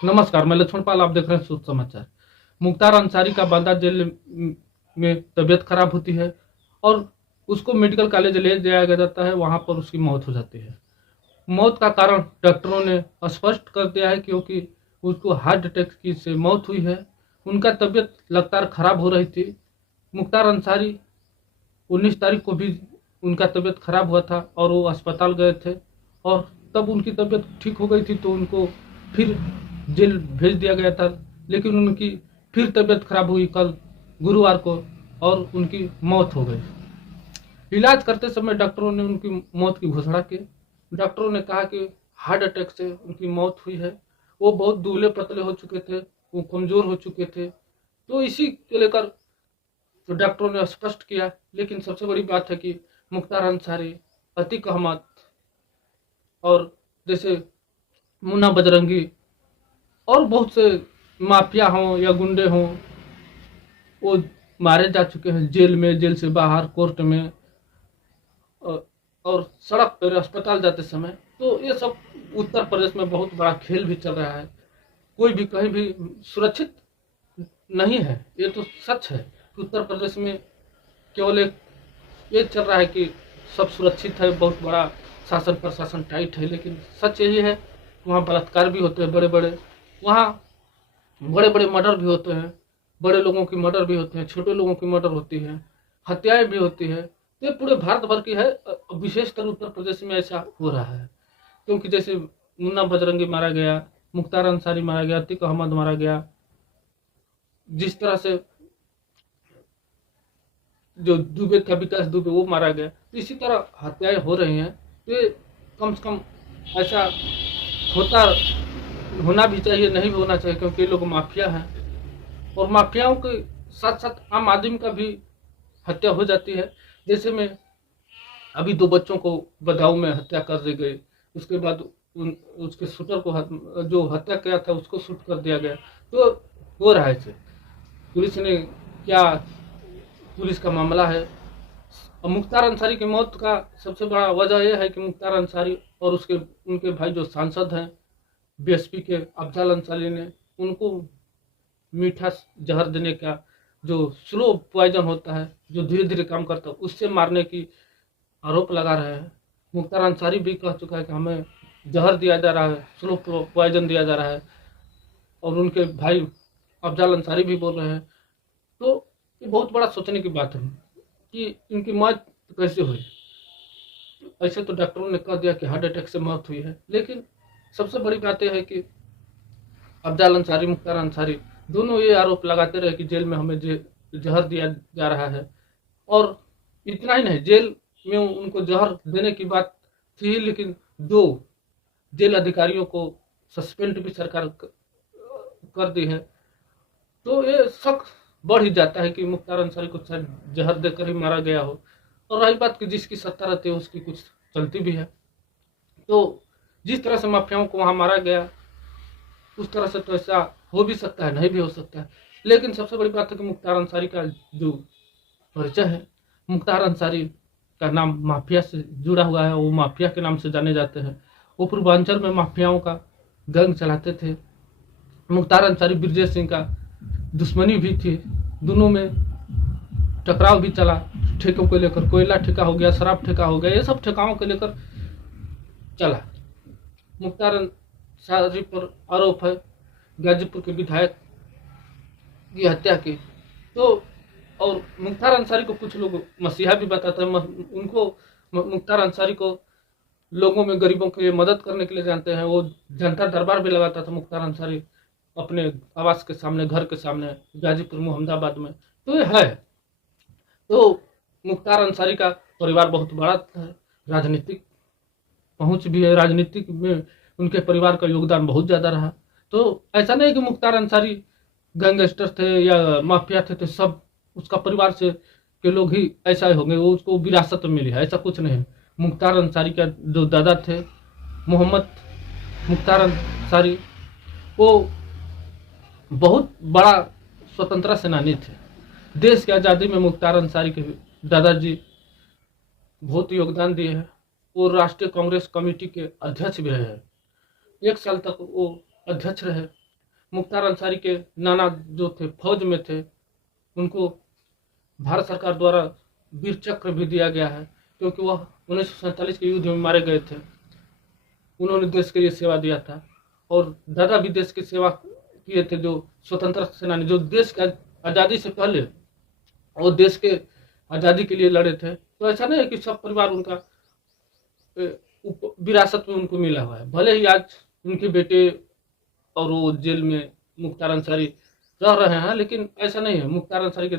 नमस्कार, मैं लक्ष्मण पाल, आप देख रहे हैं सुध समाचार। मुख्तार अंसारी का बांदा जेल में तबीयत खराब होती है और उसको मेडिकल कॉलेज ले जाया जाता है। वहां पर उसकी मौत हो जाती है। मौत का कारण डॉक्टरों ने स्पष्ट कर दिया है, क्योंकि उसको हार्ट अटैक की से मौत हुई है। उनका तबीयत लगातार खराब हो रही थी। मुख्तार अंसारी 19 तारीख को भी उनका तबीयत खराब हुआ था और वो अस्पताल गए थे, और तब उनकी तबीयत ठीक हो गई थी तो उनको फिर जेल भेज दिया गया था। लेकिन उनकी फिर तबीयत खराब हुई कल गुरुवार को, और उनकी मौत हो गई। इलाज करते समय डॉक्टरों ने उनकी मौत की घोषणा की। डॉक्टरों ने कहा कि हार्ट अटैक से उनकी मौत हुई है। वो बहुत दुबले पतले हो चुके थे, वो कमजोर हो चुके थे। तो इसी को लेकर तो डॉक्टरों ने स्पष्ट किया। लेकिन सबसे बड़ी बात है कि मुख्तार अंसारी, अतीक अहमद और जैसे मुन्ना बजरंगी और बहुत से माफिया हों या गुंडे हों, वो मारे जा चुके हैं जेल में, जेल से बाहर, कोर्ट में, और सड़क पर अस्पताल जाते समय। तो ये सब उत्तर प्रदेश में बहुत बड़ा खेल भी चल रहा है। कोई भी कहीं भी सुरक्षित नहीं है। ये तो सच है कि उत्तर प्रदेश में केवल एक ये चल रहा है कि सब सुरक्षित है, बहुत बड़ा शासन प्रशासन टाइट है। लेकिन सच यही है कि वहाँ बलात्कार भी होते हैं बड़े बड़े, वहाँ बड़े बड़े मर्डर भी होते हैं, बड़े लोगों की मर्डर भी होते हैं, छोटे लोगों की मर्डर होती है, हत्याएं भी होती है। तो ये पूरे भारत भर की है, विशेषकर उत्तर प्रदेश में ऐसा हो रहा है। क्योंकि जैसे मुन्ना बजरंगी मारा गया, मुख्तार अंसारी मारा गया, अतीक अहमद मारा गया, जिस तरह से जो दुबे था, विकास दुबे, वो मारा गया, तो इसी तरह हत्याएं हो रही हैं। तो ये कम से कम ऐसा होता होना भी चाहिए, नहीं भी होना चाहिए, क्योंकि ये लोग माफिया हैं। और माफियाओं के साथ साथ आम आदमी का भी हत्या हो जाती है। जैसे में अभी 2 बच्चों को बदाऊं में हत्या कर दी गई। उसके बाद उसके शूटर को जो हत्या किया था उसको शूट कर दिया गया। तो हो रहा है इसे। पुलिस ने क्या, पुलिस का मामला है। और मुख्तार अंसारी की मौत का सबसे बड़ा वजह यह है कि मुख्तार अंसारी और उसके उनके भाई जो सांसद हैं बीएसपी के, अफजल अंसारी ने उनको मीठा जहर देने का, जो स्लो पॉइजन होता है, जो धीरे धीरे काम करता है, उससे मारने की आरोप लगा रहे हैं। मुख्तार अंसारी भी कह चुका है कि हमें जहर दिया जा रहा है, स्लो पॉइजन दिया जा रहा है। और उनके भाई अफजल अंसारी भी बोल रहे हैं। तो ये बहुत बड़ा सोचने की बात है कि इनकी मौत कैसे हुई। ऐसे तो डॉक्टरों ने कह दिया कि हार्ट अटैक से मौत हुई है, लेकिन सबसे बड़ी बात यह है कि अफजल अंसारी, मुख्तार अंसारी दोनों ये आरोप लगाते रहे कि जेल में हमें जहर दिया जा रहा है। और इतना ही नहीं, जेल में उनको जहर देने की बात थी, लेकिन 2 जेल अधिकारियों को सस्पेंड भी सरकार कर दी है। तो ये शक बढ़ ही जाता है कि मुख्तार अंसारी को शायद जहर देकर ही मारा गया हो। और रही बात कि जिसकी सत्ता रहती है उसकी कुछ चलती भी है। तो जिस तरह से माफियाओं को वहां मारा गया, उस तरह से तो ऐसा हो भी सकता है, नहीं भी हो सकता है। लेकिन सबसे बड़ी बात है कि मुख्तार अंसारी का जो परिचय है, मुख्तार अंसारी का नाम माफिया से जुड़ा हुआ है, वो माफिया के नाम से जाने जाते हैं। वो पूर्वांचल में माफियाओं का गैंग चलाते थे। मुख्तार अंसारी ब्रजेश सिंह का दुश्मनी भी थी, दोनों में टकराव भी चला। ठेकों को लेकर, कोयला ठेका हो गया, शराब ठेका हो गया, ये सब ठेकाओं को लेकर चला। मुख्तार अंसारी पर आरोप है गाजीपुर के विधायक की हत्या की। तो और मुख्तार अंसारी को कुछ लोग मसीहा भी बताते हैं। उनको मुख्तार अंसारी को लोगों में, गरीबों के लिए मदद करने के लिए जानते हैं। वो जनता दरबार भी लगाता था मुख्तार अंसारी अपने आवास के सामने, घर के सामने, गाजीपुर मोहम्मदाबाद में। तो ये है। तो मुख्तार अंसारी का परिवार बहुत बड़ा है, राजनीतिक पहुंच भी है, राजनीतिक में उनके परिवार का योगदान बहुत ज्यादा रहा। तो ऐसा नहीं कि मुख्तार अंसारी गैंगस्टर थे या माफिया थे तो सब उसका परिवार से के लोग ही ऐसा ही होंगे, वो उसको विरासत में मिली है, ऐसा कुछ नहीं है। मुख्तार अंसारी का जो दादा थे, मोहम्मद मुख्तार अंसारी, वो बहुत बड़ा स्वतंत्रता सेनानी थे। देश की आज़ादी में मुख्तार अंसारी के दादाजी बहुत योगदान दिए हैं। वो राष्ट्रीय कांग्रेस कमेटी के अध्यक्ष भी रहे हैं। 1 साल तक वो अध्यक्ष रहे। मुख्तार अंसारी के नाना जो थे फौज में थे, उनको भारत सरकार द्वारा वीर चक्र भी दिया गया है, क्योंकि वह 1947 के युद्ध में मारे गए थे। उन्होंने देश के लिए सेवा दिया था, और दादा भी देश की सेवा किए थे, जो स्वतंत्रता सेनानी, जो देश की आज़ादी से पहले वो देश के आज़ादी के लिए लड़े थे। तो ऐसा नहीं है कि सब परिवार उनका विरासत में उनको मिला हुआ है। भले ही आज उनके बेटे और वो जेल में मुख्तार अंसारी रह रहे हैं, लेकिन ऐसा नहीं है। मुख्तार अंसारी के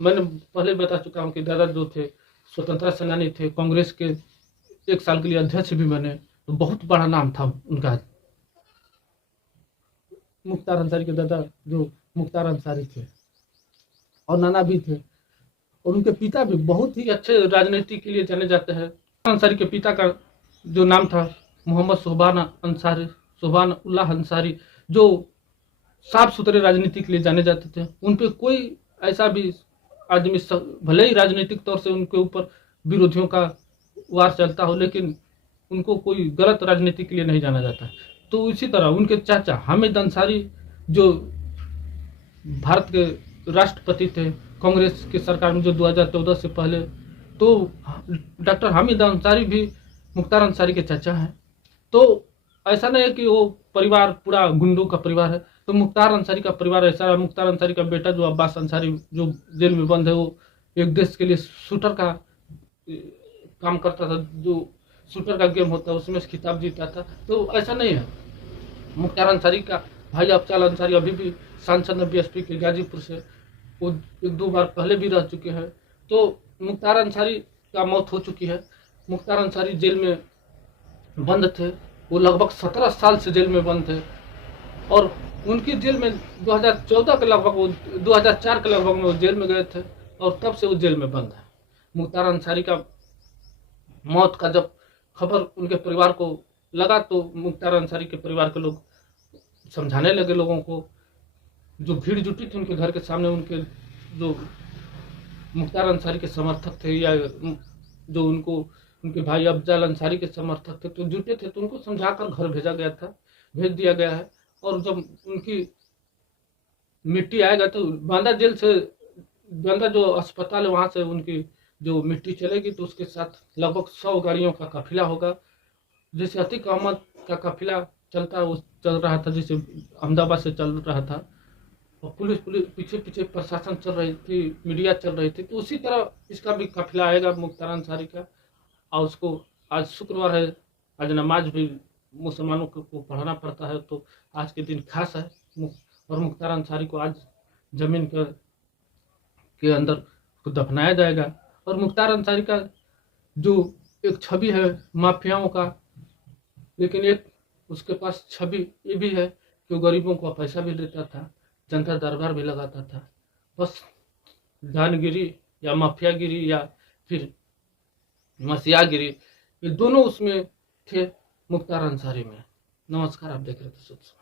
मैंने पहले बता चुका हूँ कि दादा जो थे स्वतंत्रता सेनानी थे, कांग्रेस के 1 साल के लिए अध्यक्ष भी बने, तो बहुत बड़ा नाम था उनका। मुख्तार अंसारी के दादा जो मुख्तार अंसारी थे, और नाना भी थे, और उनके पिता भी बहुत ही अच्छे राजनीति के लिए जाने जाते हैं। अंसारी के पिता का जो नाम था मोहम्मद सुभान उल्लाह अंसारी, जो साफ सुथरे राजनीति के लिए जाने जाते थे। उन पे कोई ऐसा भी आदमी, भले ही राजनीतिक तौर से उनके ऊपर विरोधियों का वार चलता हो, लेकिन उनको कोई गलत राजनीति के लिए नहीं जाना जाता। तो इसी तरह उनके चाचा हामिद अंसारी, जो भारत के राष्ट्रपति थे कांग्रेस की सरकार में, जो 2014 से पहले, तो डॉक्टर हामिद अंसारी भी मुख्तार अंसारी के चाचा हैं। तो ऐसा नहीं है कि वो परिवार पूरा गुंडों का परिवार है। तो मुख्तार अंसारी का परिवार ऐसा है। मुख्तार अंसारी का बेटा जो अब्बास अंसारी, जो जेल में बंद है, वो एक देश के लिए शूटर का काम करता था, जो शूटर का गेम होता है उसमें खिताब जीता था। तो ऐसा नहीं है। मुख्तार अंसारी का भाई अफजाल अंसारी अभी भी सांसद बीएसपी के गाजीपुर से, वो 1-2 बार पहले भी रह चुके हैं। तो मुख्तार अंसारी का मौत हो चुकी है। मुख्तार अंसारी जेल में बंद थे, वो लगभग 17 साल से जेल में बंद थे, और उनकी जेल में 2014 के लगभग, वो 2004 के लगभग में वो जेल में गए थे, और तब से वो जेल में बंद है। मुख्तार अंसारी का मौत का जब खबर उनके परिवार को लगा, तो मुख्तार अंसारी के परिवार के लोग समझाने लगे लोगों को। जो भीड़ जुटी थी उनके घर के सामने, उनके जो मुख्तार अंसारी के समर्थक थे, या जो उनको उनके भाई अफजाल अंसारी के समर्थक थे, तो जुटे थे, तो उनको समझाकर घर भेज दिया गया है। और जब उनकी मिट्टी आएगा, तो बांदा जेल से, बांदा जो अस्पताल है वहाँ से उनकी जो मिट्टी चलेगी, तो उसके साथ लगभग 100 गाड़ियों का काफिला होगा। जैसे अतीक अहमद का काफिला चलता है, वो चल रहा था, जैसे अहमदाबाद से चल रहा था, और पुलिस पीछे प्रशासन चल रही थी, मीडिया चल रही थी। तो उसी तरह इसका भी काफिला आएगा मुख्तार अंसारी का। और उसको आज शुक्रवार है, आज नमाज भी मुसलमानों को पढ़ना पड़ता है, तो आज के दिन खास है। और मुख्तार अंसारी को आज जमीन के अंदर दफनाया जाएगा। और मुख्तार अंसारी का जो एक छवि है माफियाओं का, लेकिन एक उसके पास छवि ये भी है कि वो गरीबों को पैसा भी देता था, जनता दरबार भी लगाता था। बस जानगिरी या माफियागिरी या फिर मसीहागिरी, ये दोनों उसमें थे मुख्तार अंसारी में। नमस्कार, आप देख रहे थे सोच।